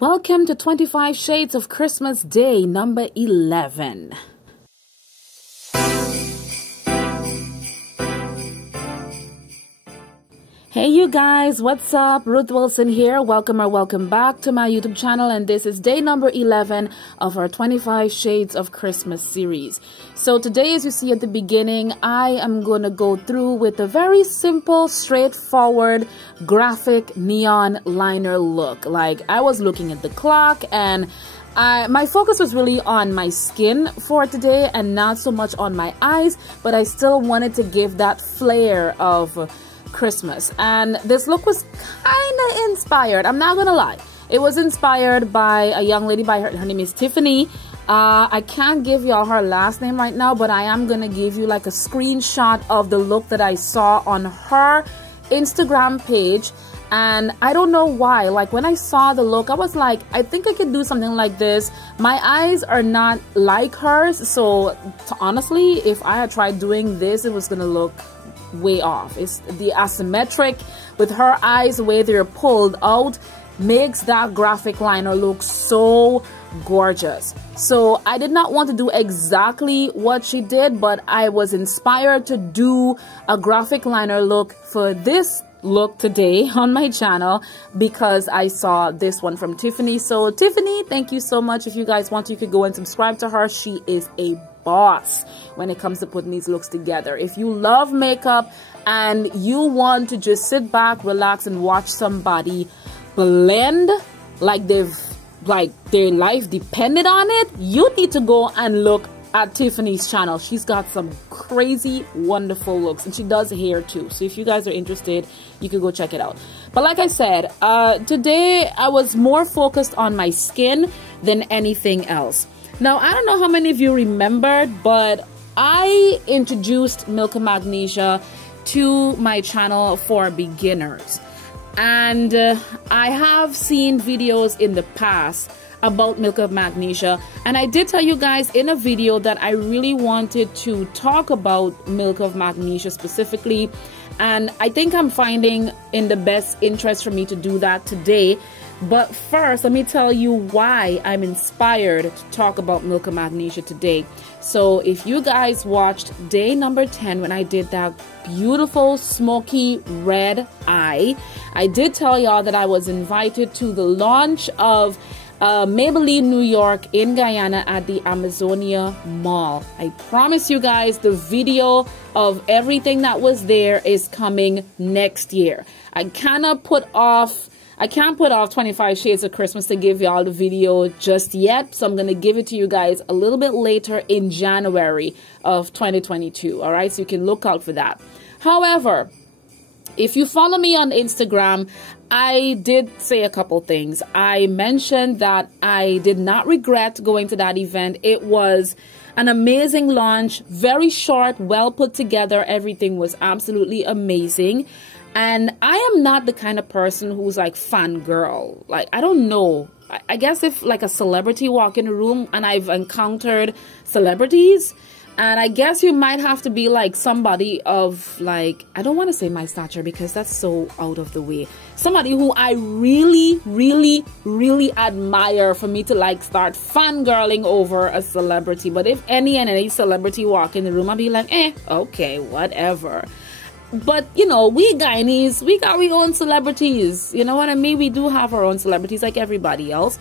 Welcome to 25 Shades of Christmas Day number 11. Hey you guys, what's up? Ruth Wilson here. Welcome back to my YouTube channel, and this is day number 11 of our 25 Shades of Christmas series. So today, as you see at the beginning, I am going to go through with a very simple, straightforward, graphic neon liner look. Like, I was looking at the clock and my focus was really on my skin for today and not so much on my eyes, but I still wanted to give that flair of Christmas. And this look was kind of inspired, I'm not gonna lie. It was inspired by a young lady by her name is Tiffany. I can't give y'all her last name right now, but I am gonna give you like a screenshot of the look that I saw on her Instagram page. And I don't know why, like when I saw the look, I was like, I think I could do something like this. My eyes are not like hers, so honestly, if I had tried doing this, it was gonna look way off. It's the asymmetric with her eyes, the way they're pulled out, makes that graphic liner look so gorgeous. So I did not want to do exactly what she did, but I was inspired to do a graphic liner look for this look today on my channel because I saw this one from Tiffany. So Tiffany, thank you so much. If you guys want to, you could go and subscribe to her. She is a boss when it comes to putting these looks together. If you love makeup and you want to just sit back, relax, and watch somebody blend like their life depended on it, you need to go and look at Tiffany's channel. She's got some crazy wonderful looks, and she does hair too. So if you guys are interested, you can go check it out. But like I said, today I was more focused on my skin than anything else. Now, I don't know how many of you remembered, but I introduced Milk of Magnesia to my channel for beginners. And I have seen videos in the past about Milk of Magnesia, and I did tell you guys in a video that I really wanted to talk about Milk of Magnesia specifically, and I think I'm finding in the best interest for me to do that today. But first, let me tell you why I'm inspired to talk about Milk of Magnesia today. So if you guys watched day number 10 when I did that beautiful smoky red eye, I did tell y'all that I was invited to the launch of Maybelline New York in Guyana at the Amazonia Mall. I promise you guys the video of everything that was there is coming next year. I can't put off 25 Shades of Christmas to give y'all the video just yet, so I'm going to give it to you guys a little bit later in January of 2022, all right? So you can look out for that. However, if you follow me on Instagram, I did say a couple things. I mentioned that I did not regret going to that event. It was an amazing launch, very short, well put together. Everything was absolutely amazing. And I am not the kind of person who's like fangirl. Like, I don't know. I guess if like a celebrity walk in a room, and I've encountered celebrities, and I guess you might have to be like somebody of like, I don't want to say my stature because that's so out of the way. Somebody who I really admire for me to like start fangirling over a celebrity. But if any celebrity walk in the room, I'll be like, okay, whatever. But, you know, we Guyanese, we got our own celebrities. You know what I mean? We do have our own celebrities like everybody else.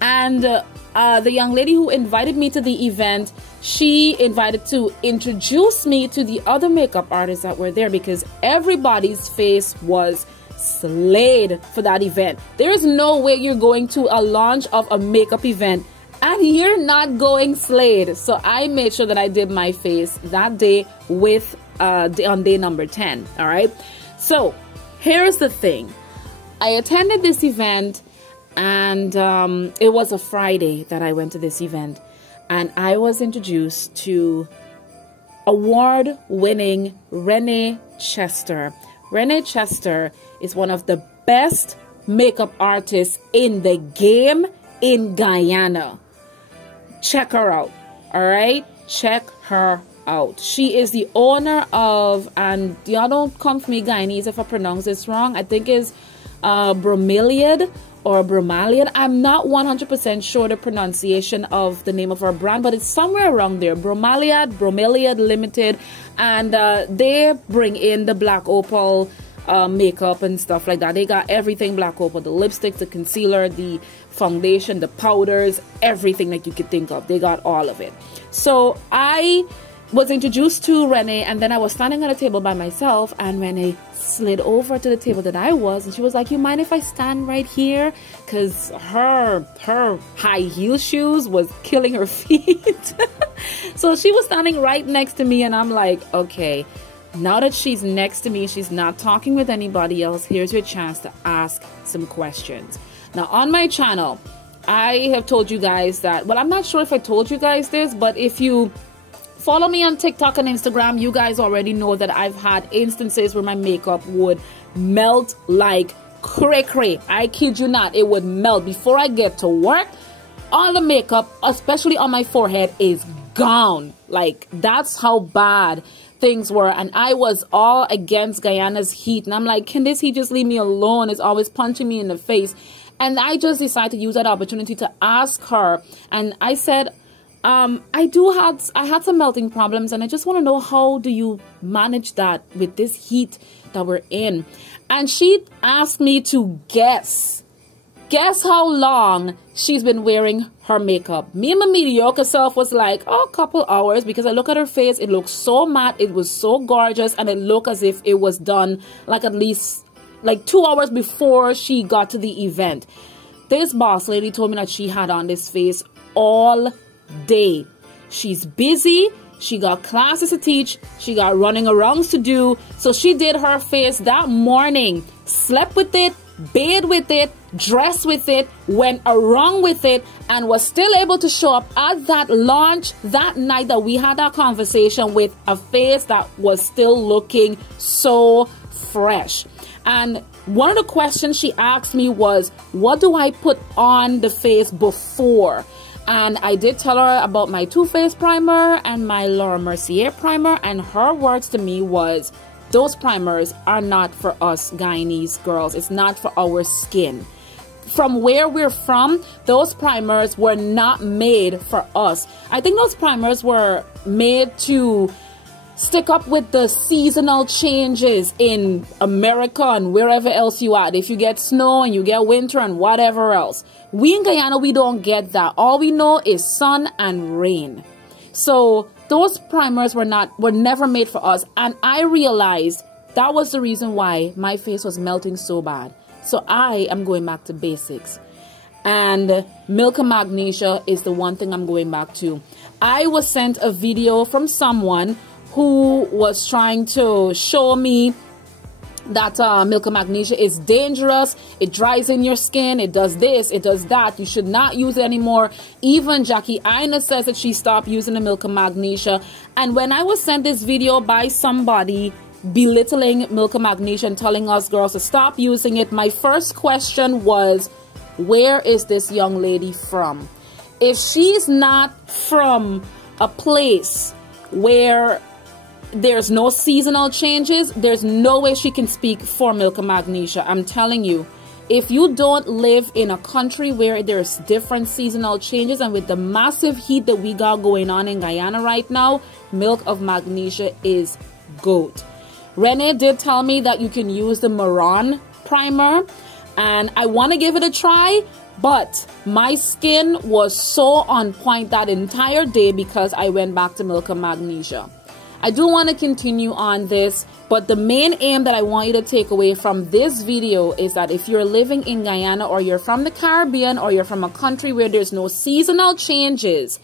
And the young lady who invited me to the event, she invited to introduce me to the other makeup artists that were there because everybody's face was slayed for that event. There is no way you're going to a launch of a makeup event and you're not going slayed. So I made sure that I did my face that day with on day number 10. All right, so here's the thing. I attended this event, and it was a Friday that I went to this event, and I was introduced to award-winning Renee Chester. Renee Chester is one of the best makeup artists in the game in Guyana. Check her out. All right, check her out. She is the owner of, and y'all don't come for me Guyanese if I pronounce this wrong, I think it's bromeliad or bromeliad. I'm not 100% sure the pronunciation of the name of our brand, but it's somewhere around there. Bromeliad Limited, and they bring in the black opal makeup and stuff like that. They got everything black opal: the lipsticks, the concealer, the foundation, the powders, everything that you could think of. They got all of it. So I was introduced to Renee, and then I was standing at a table by myself, and Renee slid over to the table that I was, and she was like, you mind if I stand right here? Because her high heel shoes was killing her feet. So she was standing right next to me, and I'm like, okay, now that she's next to me, she's not talking with anybody else, here's your chance to ask some questions. Now on my channel, I have told you guys that, well, I'm not sure if I told you guys this, but if you follow me on TikTok and Instagram, you guys already know that I've had instances where my makeup would melt like cray-cray. I kid you not, it would melt. Before I get to work, all the makeup, especially on my forehead, is gone. Like, that's how bad things were. And I was all against Guyana's heat. And I'm like, can this heat just leave me alone? It's always punching me in the face. And I just decided to use that opportunity to ask her. And I said, I had some melting problems, and I just want to know, how do you manage that with this heat that we're in? And she asked me to guess how long she's been wearing her makeup. Me and my mediocre self was like, oh, a couple hours, because I look at her face, it looks so matte, it was so gorgeous, and it looked as if it was done like at least like 2 hours before she got to the event. This boss lady told me that she had on this face all day. She's busy, she got classes to teach, she got running around to do, so she did her face that morning, slept with it, bathed with it, dressed with it, went around with it, and was still able to show up at that launch that night that we had that conversation with a face that was still looking so fresh. And one of the questions she asked me was, what do I put on the face before? And I did tell her about my Too Faced primer and my Laura Mercier primer, and her words to me was, those primers are not for us Guyanese girls. It's not for our skin. From where we're from, those primers were not made for us. I think those primers were made to stick up with the seasonal changes in America and wherever else you are. If you get snow and you get winter and whatever else. We in Guyana, we don't get that. All we know is sun and rain. So those primers were never made for us. And I realized that was the reason why my face was melting so bad. So I am going back to basics. And Milk and Magnesia is the one thing I'm going back to. I was sent a video from someone who was trying to show me that Milk and Magnesia is dangerous. It dries in your skin. It does this. It does that. You should not use it anymore. Even Jackie Aina says that she stopped using the Milk and Magnesia. And when I was sent this video by somebody belittling Milk and Magnesia and telling us girls to stop using it, my first question was, where is this young lady from? If she's not from a place where there's no seasonal changes, there's no way she can speak for Milk and Magnesia. I'm telling you, if you don't live in a country where there's different seasonal changes, and with the massive heat that we got going on in Guyana right now, Milk of Magnesia is GOAT. Renee did tell me that you can use the Maron primer, and I want to give it a try, but my skin was so on point that entire day because I went back to Milk and Magnesia. I do want to continue on this, but the main aim that I want you to take away from this video is that if you're living in Guyana, or you're from the Caribbean, or you're from a country where there's no seasonal changes,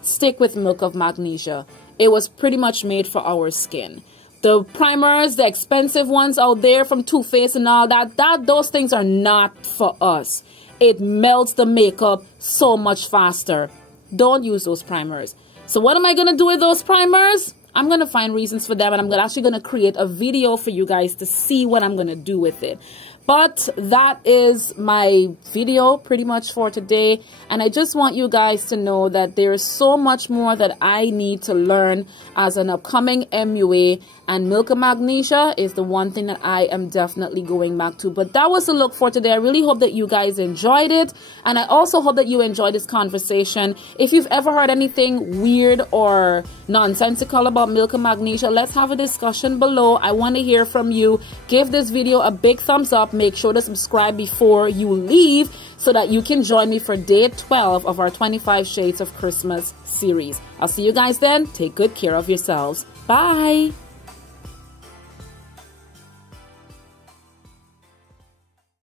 stick with Milk of Magnesia. It was pretty much made for our skin. The primers, the expensive ones out there from Too Faced and all that, those things are not for us. It melts the makeup so much faster. Don't use those primers. So what am I going to do with those primers? I'm going to find reasons for them, and I'm actually going to create a video for you guys to see what I'm going to do with it. But that is my video pretty much for today. And I just want you guys to know that there is so much more that I need to learn as an upcoming MUA. And Milk of Magnesia is the one thing that I am definitely going back to. But that was the look for today. I really hope that you guys enjoyed it. And I also hope that you enjoyed this conversation. If you've ever heard anything weird or nonsensical about Milk of Magnesia, let's have a discussion below. I want to hear from you. Give this video a big thumbs up. Make sure to subscribe before you leave so that you can join me for day 12 of our 25 Shades of Christmas series. I'll see you guys then. Take good care of yourselves. Bye.